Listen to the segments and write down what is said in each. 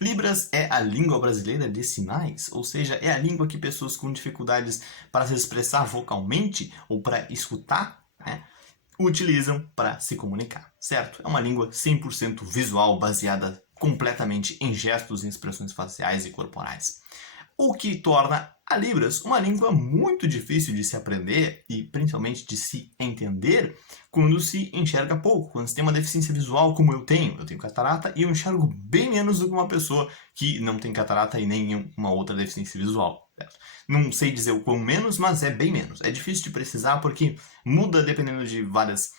Libras é a língua brasileira de sinais, ou seja, é a língua que pessoas com dificuldades para se expressar vocalmente ou para escutar, né, utilizam para se comunicar, certo? É uma língua 100% visual, baseada completamente em gestos e expressões faciais e corporais. O que torna a Libras uma língua muito difícil de se aprender e principalmente de se entender quando se enxerga pouco, quando se tem uma deficiência visual como eu tenho. Eu tenho catarata e eu enxergo bem menos do que uma pessoa que não tem catarata e nem uma outra deficiência visual. Certo? Não sei dizer o quão menos, mas é bem menos. É difícil de precisar porque muda dependendo de várias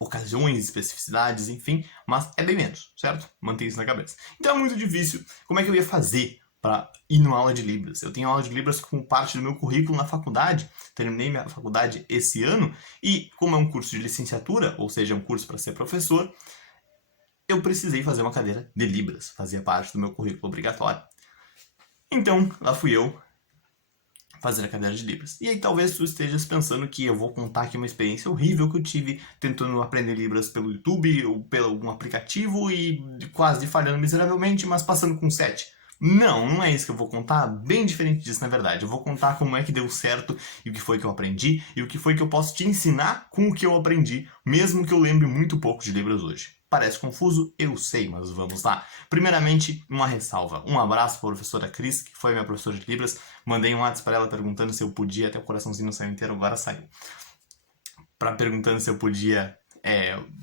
ocasiões, especificidades, enfim, mas é bem menos, certo? Mantenha isso na cabeça. Então é muito difícil. Como é que eu ia fazer para ir numa aula de Libras? Eu tenho aula de Libras como parte do meu currículo na faculdade. Terminei minha faculdade esse ano e, como é um curso de licenciatura, ou seja, um curso para ser professor, eu precisei fazer uma cadeira de Libras. Fazia parte do meu currículo obrigatório. Então, lá fui eu fazer a cadeira de Libras. E aí talvez tu estejas pensando que eu vou contar aqui uma experiência horrível que eu tive tentando aprender Libras pelo YouTube ou pelo algum aplicativo e quase falhando miseravelmente, mas passando com 7. Não é isso que eu vou contar, bem diferente disso na verdade. Eu vou contar como é que deu certo e o que foi que eu aprendi e o que foi que eu posso te ensinar com o que eu aprendi, mesmo que eu lembre muito pouco de Libras hoje. Parece confuso? Eu sei, mas vamos lá. Primeiramente, uma ressalva. Um abraço para a professora Cris, que foi minha professora de Libras. Mandei um WhatsApp para ela perguntando se eu podia, até o coraçãozinho não saiu inteiro, agora saiu. Perguntando se eu podia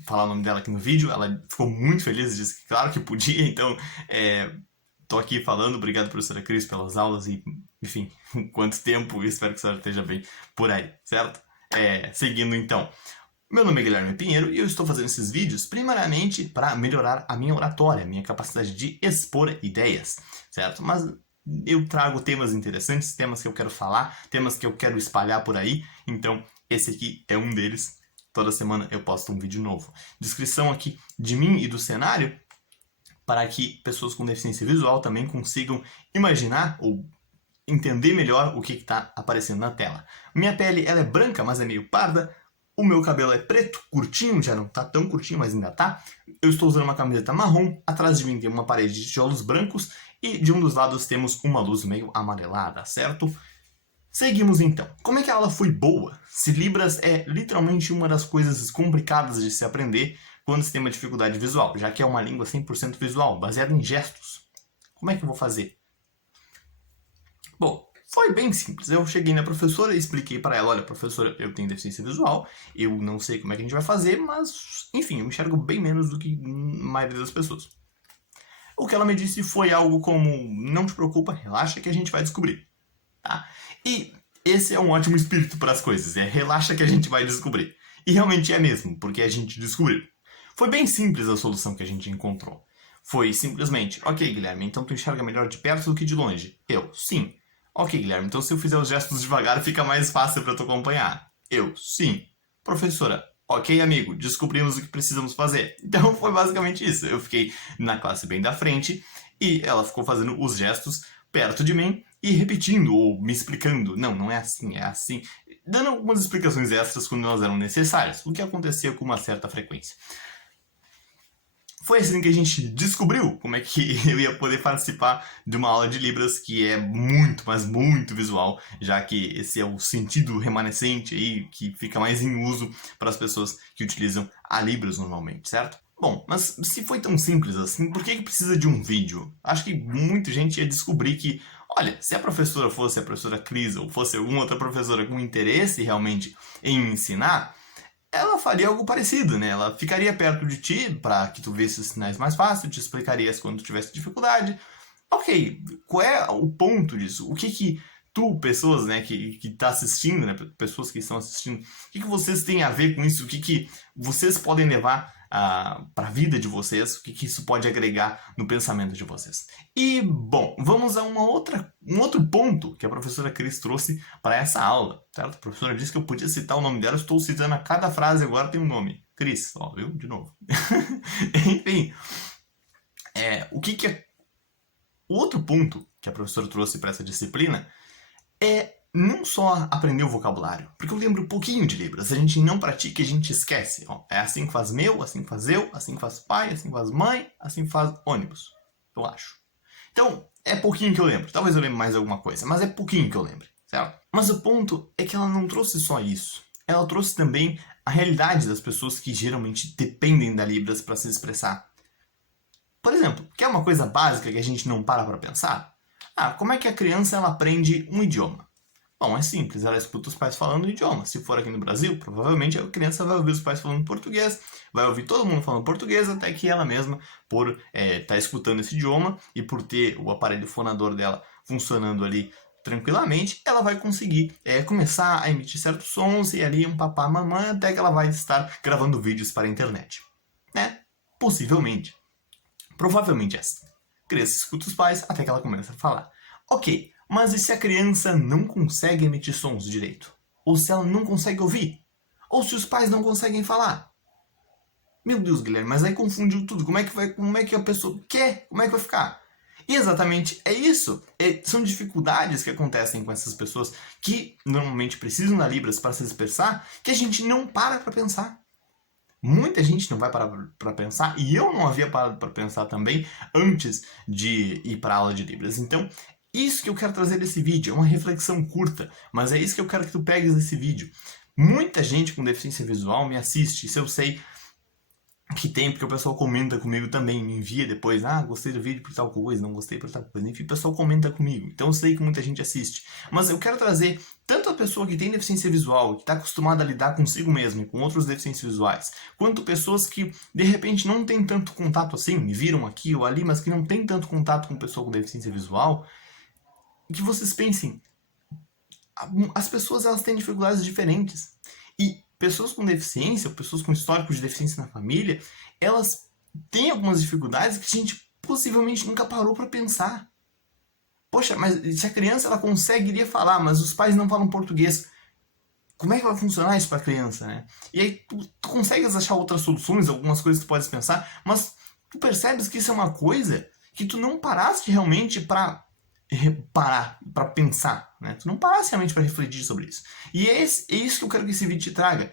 falar o nome dela aqui no vídeo. Ela ficou muito feliz, disse que claro que podia, então tô aqui falando. Obrigado, professora Cris, pelas aulas e, enfim, quanto tempo. Espero que a senhora esteja bem por aí, certo? Seguindo então. Meu nome é Guilherme Pinheiro e eu estou fazendo esses vídeos primeiramente para melhorar a minha oratória, a minha capacidade de expor ideias, certo? Mas eu trago temas interessantes, temas que eu quero falar, temas que eu quero espalhar por aí, então esse aqui é um deles. Toda semana eu posto um vídeo novo. Descrição aqui de mim e do cenário para que pessoas com deficiência visual também consigam imaginar ou entender melhor o que está aparecendo na tela. Minha pele ela é branca, mas é meio parda. O meu cabelo é preto, curtinho, já não tá tão curtinho, mas ainda tá. Eu estou usando uma camiseta marrom, atrás de mim tem uma parede de tijolos brancos e de um dos lados temos uma luz meio amarelada, certo? Seguimos então. Como é que a aula foi boa? Se Libras é literalmente uma das coisas complicadas de se aprender quando se tem uma dificuldade visual, já que é uma língua 100% visual, baseada em gestos. Como é que eu vou fazer? Bom, foi bem simples. Eu cheguei na professora e expliquei para ela, olha, professora, eu tenho deficiência visual, eu não sei como é que a gente vai fazer, mas, enfim, eu enxergo bem menos do que a maioria das pessoas. O que ela me disse foi algo como, não te preocupa, relaxa que a gente vai descobrir. Tá? E esse é um ótimo espírito para as coisas, relaxa que a gente vai descobrir. E realmente é mesmo, porque a gente descobriu. Foi bem simples a solução que a gente encontrou. Foi simplesmente, ok, Guilherme, então tu enxerga melhor de perto do que de longe? Eu, sim. Ok, Guilherme, então se eu fizer os gestos devagar fica mais fácil para tu acompanhar. Eu, sim. Professora, ok, amigo, descobrimos o que precisamos fazer. Então foi basicamente isso. Eu fiquei na classe bem da frente e ela ficou fazendo os gestos perto de mim e repetindo ou me explicando. Não, não é assim, é assim. Dando algumas explicações extras quando elas eram necessárias, o que acontecia com uma certa frequência. Foi assim que a gente descobriu como é que eu ia poder participar de uma aula de Libras que é muito, mas muito visual, já que esse é o sentido remanescente aí que fica mais em uso para as pessoas que utilizam a Libras normalmente, certo? Bom, mas se foi tão simples assim, por que precisa de um vídeo? Acho que muita gente ia descobrir que, olha, se a professora fosse a professora Cris ou fosse alguma outra professora com interesse realmente em ensinar, ela faria algo parecido, né? Ela ficaria perto de ti para que tu visse os sinais mais fácil, te explicaria quando tu tivesse dificuldade. Ok, qual é o ponto disso? O que tu, pessoas, né, que tá assistindo, né, pessoas que estão assistindo, o que vocês têm a ver com isso? O que vocês podem levar para a vida de vocês? O que isso pode agregar no pensamento de vocês? E, bom, vamos a um outro ponto que a professora Cris trouxe para essa aula, certo? A professora disse que eu podia citar o nome dela, estou citando a cada frase, agora tem um nome. Cris, ó, viu? De novo. Enfim, o que é... O outro ponto que a professora trouxe para essa disciplina é não só aprender o vocabulário, porque eu lembro um pouquinho de Libras, a gente não pratica e a gente esquece. Ó, é assim que faz meu, assim que faz eu, assim que faz pai, assim que faz mãe, assim que faz ônibus. eu acho. Então, é pouquinho que eu lembro. Talvez eu lembre mais alguma coisa, mas é pouquinho que eu lembro, certo? Mas o ponto é que ela não trouxe só isso. Ela trouxe também a realidade das pessoas que geralmente dependem da Libras para se expressar. Por exemplo, quer uma coisa básica que a gente não para pensar? Como é que a criança ela aprende um idioma? Bom, é simples, ela escuta os pais falando o idioma. Se for aqui no Brasil, provavelmente a criança vai ouvir os pais falando português, vai ouvir todo mundo falando português, até que ela mesma, por estar escutando esse idioma e por ter o aparelho fonador dela funcionando ali tranquilamente, ela vai conseguir começar a emitir certos sons e ali um papá, mamãe, até que ela vai estar gravando vídeos para a internet. Né? Possivelmente. Provavelmente essa. A criança escuta os pais até que ela começa a falar. Ok, mas e se a criança não consegue emitir sons direito? Ou se ela não consegue ouvir? Ou se os pais não conseguem falar? Meu Deus, Guilherme, mas aí confundiu tudo. Como é que a pessoa quer? Como é que vai ficar? E exatamente é isso. São dificuldades que acontecem com essas pessoas que normalmente precisam da Libras para se expressar, que a gente não para pensar. Muita gente não vai parar para pensar, e eu não havia parado para pensar também antes de ir para a aula de Libras. Então, isso que eu quero trazer nesse vídeo, é uma reflexão curta, mas é isso que eu quero que tu pegues nesse vídeo. Muita gente com deficiência visual me assiste, isso eu sei que tem, porque o pessoal comenta comigo também, me envia depois, gostei do vídeo por tal coisa, não gostei por tal coisa, enfim, o pessoal comenta comigo, então eu sei que muita gente assiste, mas eu quero trazer tanto a pessoa que tem deficiência visual, que está acostumada a lidar consigo mesmo e com outros deficientes visuais, quanto pessoas que de repente não têm tanto contato assim, me viram aqui ou ali, mas que não têm tanto contato com pessoa com deficiência visual, que vocês pensem, as pessoas elas têm dificuldades diferentes, e pessoas com deficiência, ou pessoas com histórico de deficiência na família, elas têm algumas dificuldades que a gente possivelmente nunca parou para pensar. Poxa, mas se a criança ela conseguiria falar, mas os pais não falam português, como é que vai funcionar isso para a criança, né? E aí tu consegues achar outras soluções, algumas coisas que tu podes pensar, mas tu percebes que isso é uma coisa que tu não paraste realmente para parar, para pensar, né? Tu não parasse realmente para refletir sobre isso. E é isso que eu quero que esse vídeo te traga.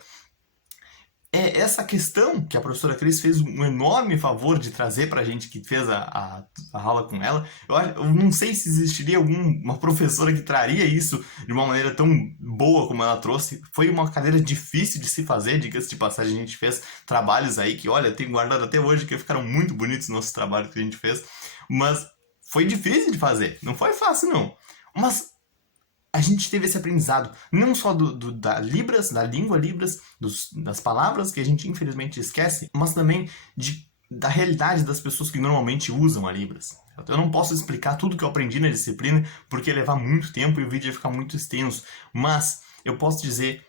É essa questão que a professora Cris fez um enorme favor de trazer pra gente, que fez a aula com ela. Eu não sei se existiria alguma professora que traria isso de uma maneira tão boa como ela trouxe. Foi uma cadeira difícil de se fazer, diga-se de passagem, a gente fez trabalhos aí que, olha, eu tenho guardado até hoje, que ficaram muito bonitos os nossos trabalhos que a gente fez, mas foi difícil de fazer, não foi fácil não. Mas a gente teve esse aprendizado, não só da Libras, da língua Libras, das palavras que a gente infelizmente esquece, mas também da realidade das pessoas que normalmente usam a Libras. Eu não posso explicar tudo que eu aprendi na disciplina, porque ia levar muito tempo e o vídeo ia ficar muito extenso, mas eu posso dizer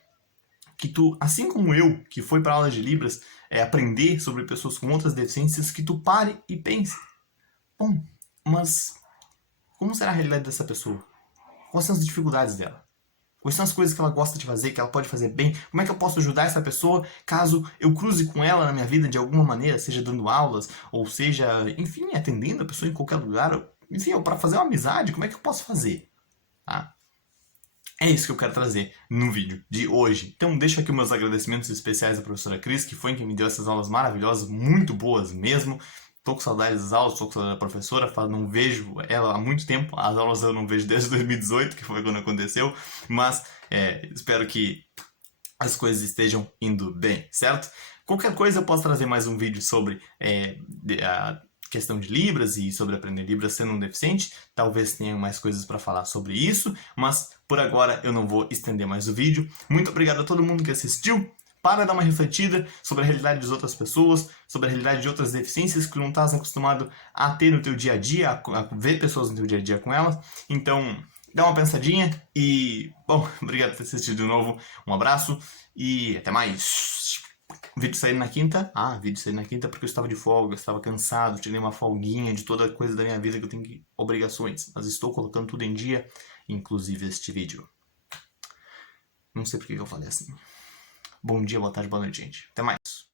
que tu, assim como eu, que foi para aula de Libras, aprender sobre pessoas com outras deficiências, que tu pare e pense, bom, mas como será a realidade dessa pessoa? Quais são as dificuldades dela? Quais são as coisas que ela gosta de fazer, que ela pode fazer bem? Como é que eu posso ajudar essa pessoa caso eu cruze com ela na minha vida de alguma maneira, seja dando aulas, ou seja, enfim, atendendo a pessoa em qualquer lugar, enfim, ou para fazer uma amizade, como é que eu posso fazer? Tá? É isso que eu quero trazer no vídeo de hoje. Então deixo aqui meus agradecimentos especiais à professora Cris, que foi quem me deu essas aulas maravilhosas, muito boas mesmo. Tô com saudades das aulas, tô com saudade da professora, não vejo ela há muito tempo, as aulas eu não vejo desde 2018, que foi quando aconteceu, mas espero que as coisas estejam indo bem, certo? Qualquer coisa eu posso trazer mais um vídeo sobre a questão de Libras e sobre aprender Libras sendo um deficiente, talvez tenha mais coisas para falar sobre isso, mas por agora eu não vou estender mais o vídeo. Muito obrigado a todo mundo que assistiu. Para dar uma refletida sobre a realidade das outras pessoas, sobre a realidade de outras deficiências que não estás acostumado a ter no teu dia a dia, a ver pessoas no teu dia a dia com elas. Então, dá uma pensadinha e, bom, obrigado por ter assistido de novo. Um abraço e até mais. Vídeo saindo na quinta? Vídeo saindo na quinta porque eu estava de folga, eu estava cansado, tirei uma folguinha de toda coisa da minha vida que eu tenho obrigações. Mas estou colocando tudo em dia, inclusive este vídeo. Não sei porque eu falei assim. Bom dia, boa tarde, boa noite, gente. Até mais.